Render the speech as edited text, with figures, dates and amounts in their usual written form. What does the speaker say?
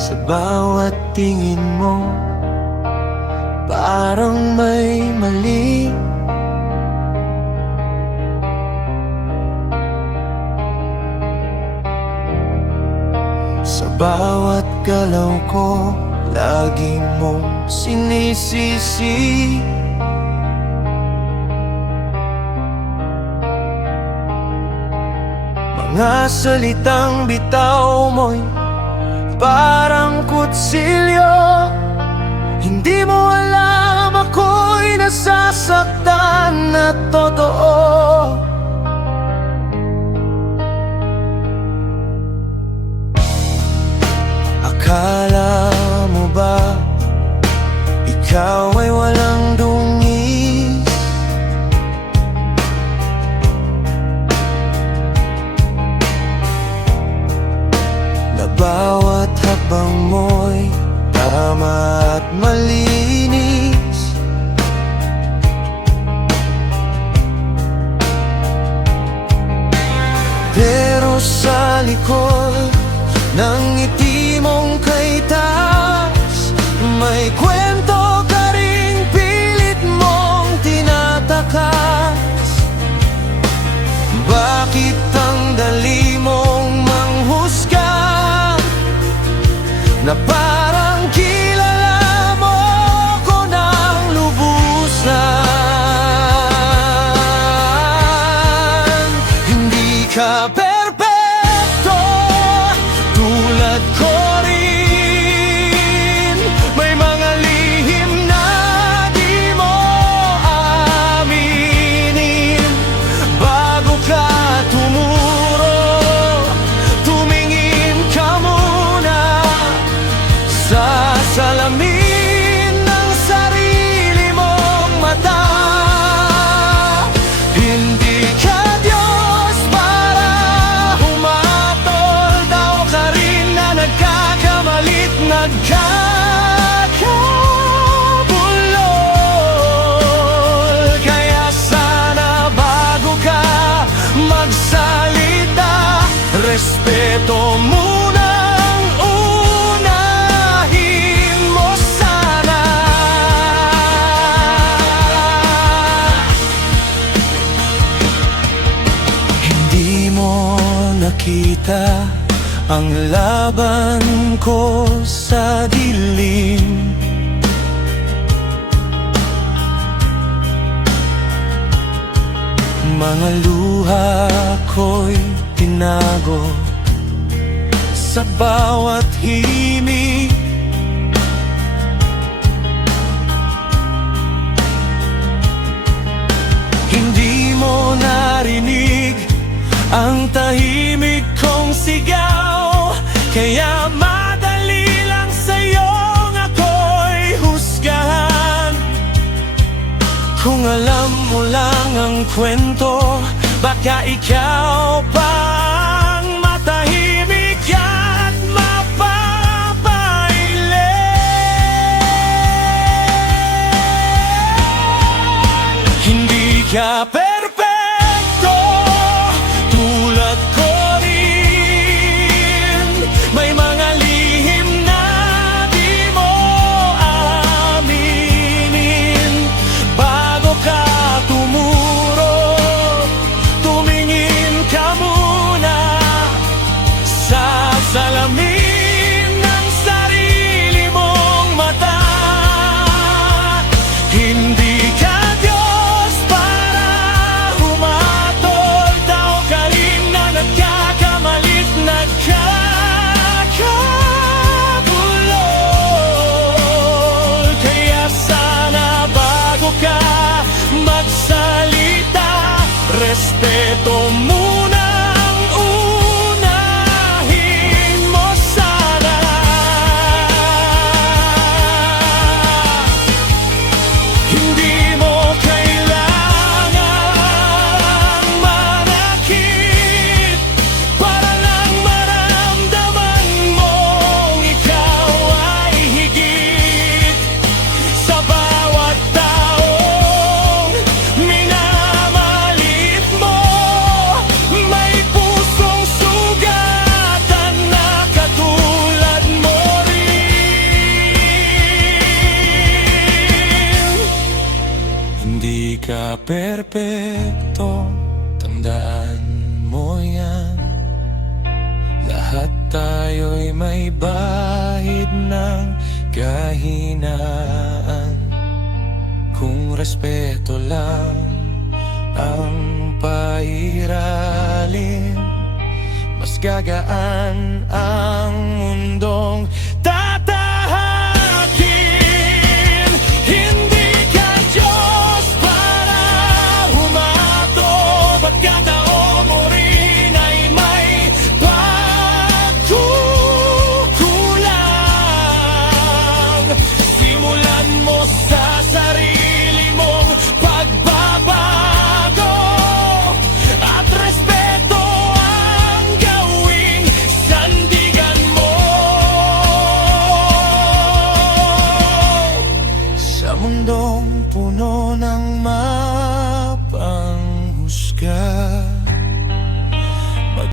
Sa bawat tingin mo, parang may mali. Sa bawat galaw ko, lagi mong sinisisi. Mga salitang bitaw mo'y parang kutsilyo. Hindi mo alam ako'y nasasaktan na totoo. Akala mo ba ikaw ay walang dungis? Na bawat habang mo'y tama at malinis. Pero sa likod ng ngiti mong kay taas, may kwento ka ring pilit mong tinatakas. Bakit ang dali mong manghusga na parang kilala mo ko ng lubusan? Hindi ka perpekto, tulad ko rin. May mga lihim na di mo aminin. Bago ka tumuro, tumingin ka muna sa salamin ng sarili mong mata. Hindi ka Diyos para humatol. Tao ka rin na nagkakamalit, nagkakabulol. Kaya sana bago ka magsalita, respeto munang unahin mo sana. Hindi mo nakita ang laban ko sa dilim. Mga luha ko'y tinago sa bawat himig. Hindi mo narinig ang tahimik kong sigaw, kaya madali lang sa'yong ako'y husgahan. Kung alam mo lang ang kwento, baka ikaw pang matahimik at mapapailing. Hindi ka perpekto, tulad ko rin. May mga lihim na di mo aminin. Bago ka tumuro, tumingin ka muna perpekto, tandaan mo yan. Lahat tayo'y may bahid ng kahinaan. Kung respeto lang ang pairalin, mas gagaan ang mundong tatahakin. Hindi ka Diyos para humato, pagkataon mo rin ay may pagkukulang. Simulan mo sa sarili mong pagbabago, at respeto ang gawing sandigan mo. Sa mundong puno ng